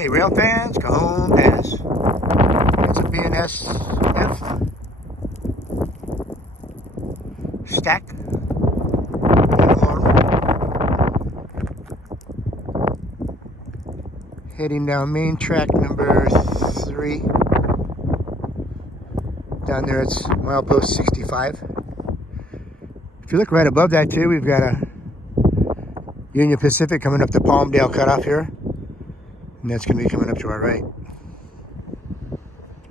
Hey, rail fans, go home pass. It's a BNSF stack. Heading down main track number 3. Down there it's milepost 65. If you look right above that too, we've got a Union Pacific coming up the Palmdale Cutoff here. And that's going to be coming up to our right.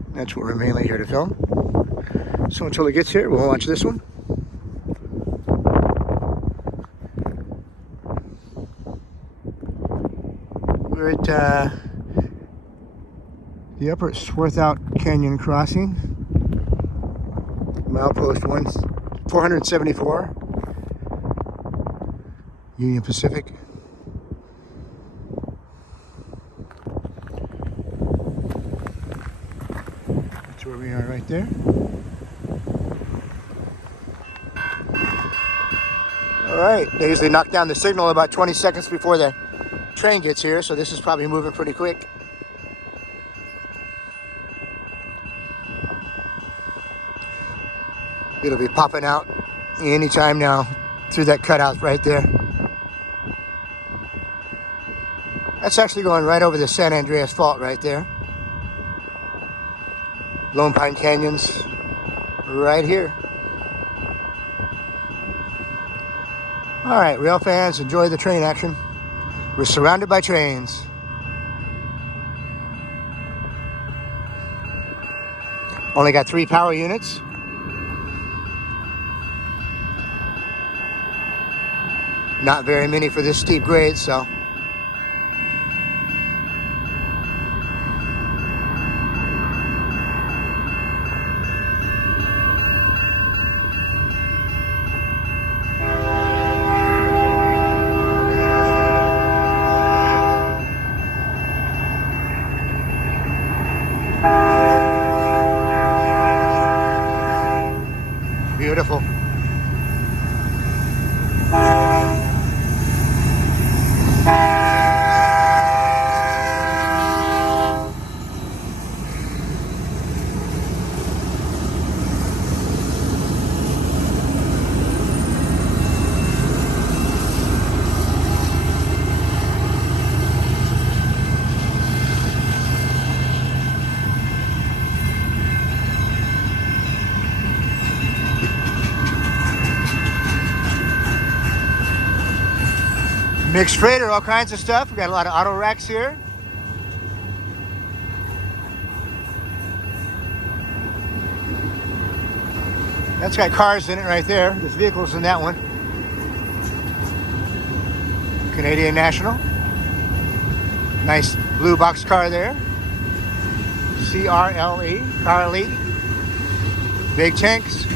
That's what we're mainly here to film. So until it gets here, we'll watch this one. We're at the upper Swarthout Canyon crossing. Milepost 474. Union Pacific. That's where we are right there. Alright, they usually knock down the signal about 20 seconds before the train gets here, so this is probably moving pretty quick. It'll be popping out anytime now through that cutout right there. That's actually going right over the San Andreas Fault right there. Lone Pine Canyon's right here. Alright, rail fans, enjoy the train action. We're surrounded by trains. Only got 3 power units. Not very many for this steep grade, so. Beautiful. Mixed freighter, all kinds of stuff. We got a lot of auto racks here. That's got cars in it right there. There's vehicles in that one. Canadian National. Nice blue box car there. CRLE, Carly. Big tanks.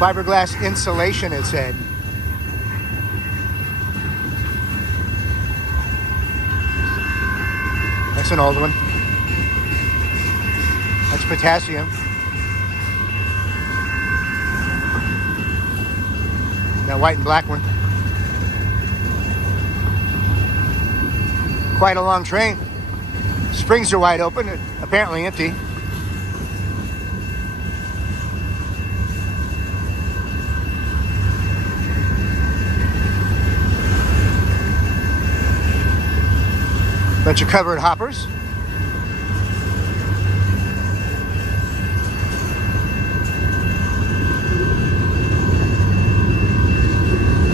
Fiberglass insulation, it said. That's an old one. That's potassium. That white and black one. Quite a long train. Springs are wide open, apparently empty. Bunch of covered hoppers.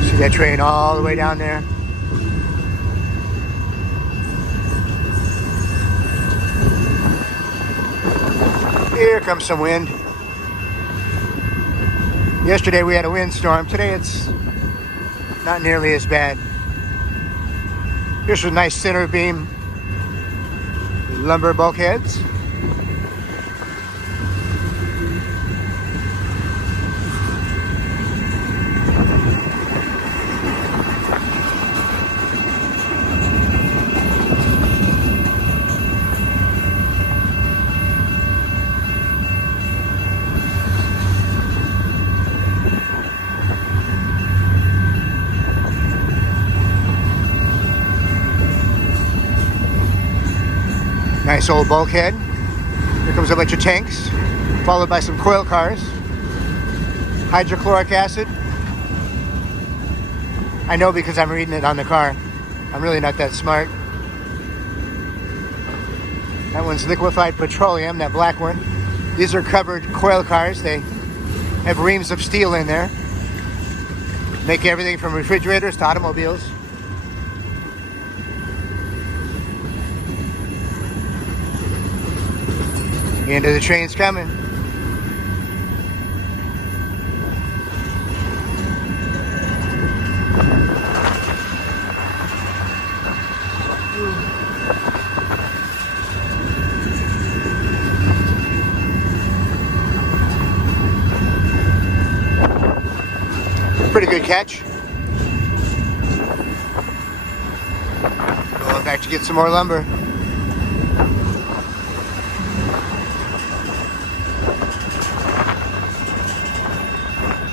See that train all the way down there? Here comes some wind. Yesterday we had a windstorm. Today it's not nearly as bad. Here's some nice center beam lumber bulkheads. Nice old bulkhead. Here comes a bunch of tanks, followed by some coil cars. Hydrochloric acid. I know because I'm reading it on the car. I'm really not that smart. That one's liquefied petroleum, that black one. These are covered coil cars. They have reams of steel in there. Make everything from refrigerators to automobiles. The end of the train's coming. Pretty good catch. Going back to get some more lumber.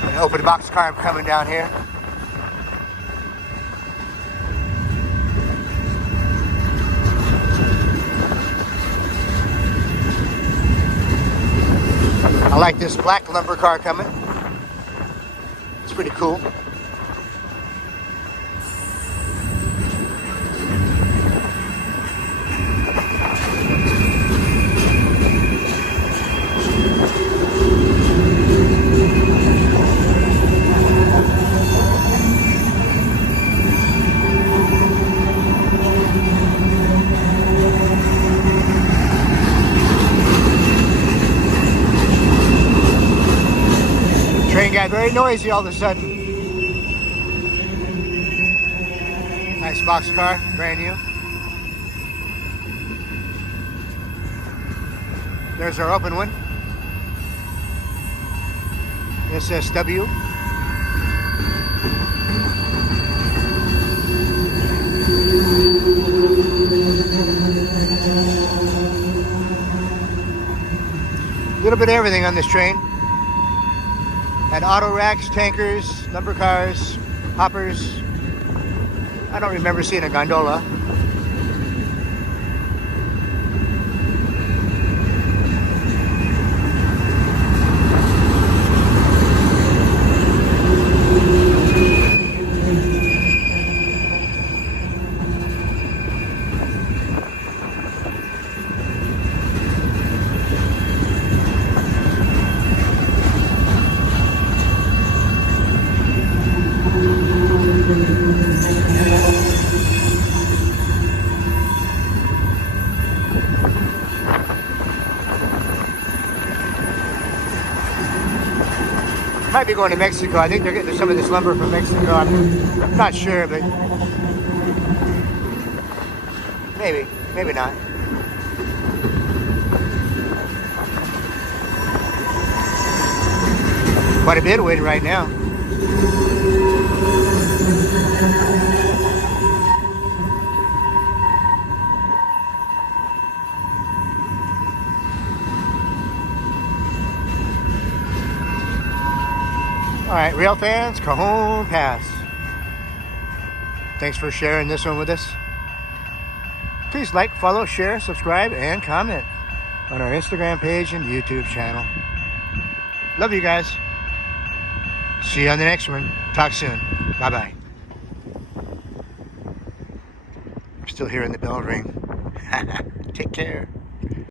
An open box car coming down here. I like this black lumber car coming. It's pretty cool. Train got very noisy all of a sudden. Nice box car, brand new. There's our open one. SSW. A little bit of everything on this train. Had auto racks, tankers, lumber cars, hoppers. I don't remember seeing a gondola. Might be going to Mexico. I think they're getting some of this lumber from Mexico. I'm not sure, but maybe not. Quite a bit of wind right now. All right, rail fans, Cajon Pass. Thanks for sharing this one with us. Please like, follow, share, subscribe, and comment on our Instagram page and YouTube channel. Love you guys. See you on the next one. Talk soon. Bye-bye. I'm still hearing the bell ring. Take care.